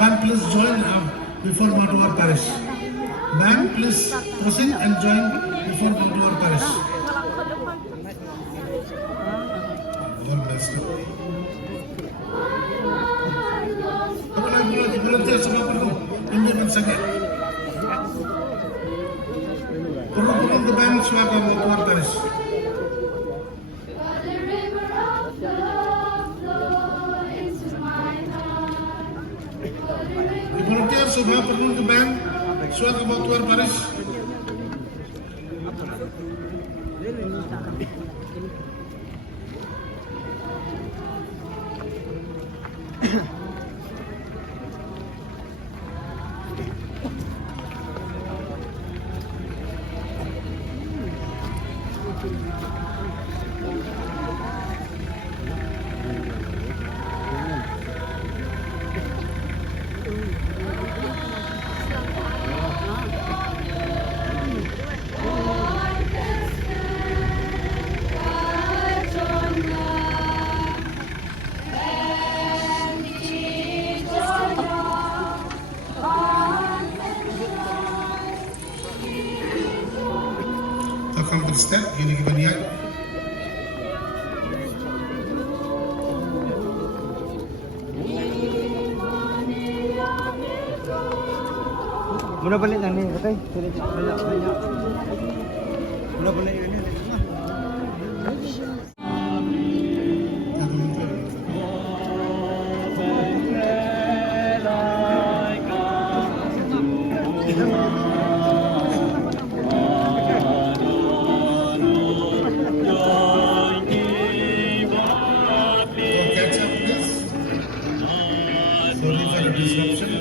Band, please join before Motover Parish. Band, please proceed and join before Motover Parish. All blessed. Volunteer semua perlu undangan sangat. Turun ke band suara Motover Parish. Volunteer semua perlu ke band suara Motover Parish. Come to the step, gini gimana ya? Muna balik lang ni, okay? Muna balik lang ni. Sorry for the disruption.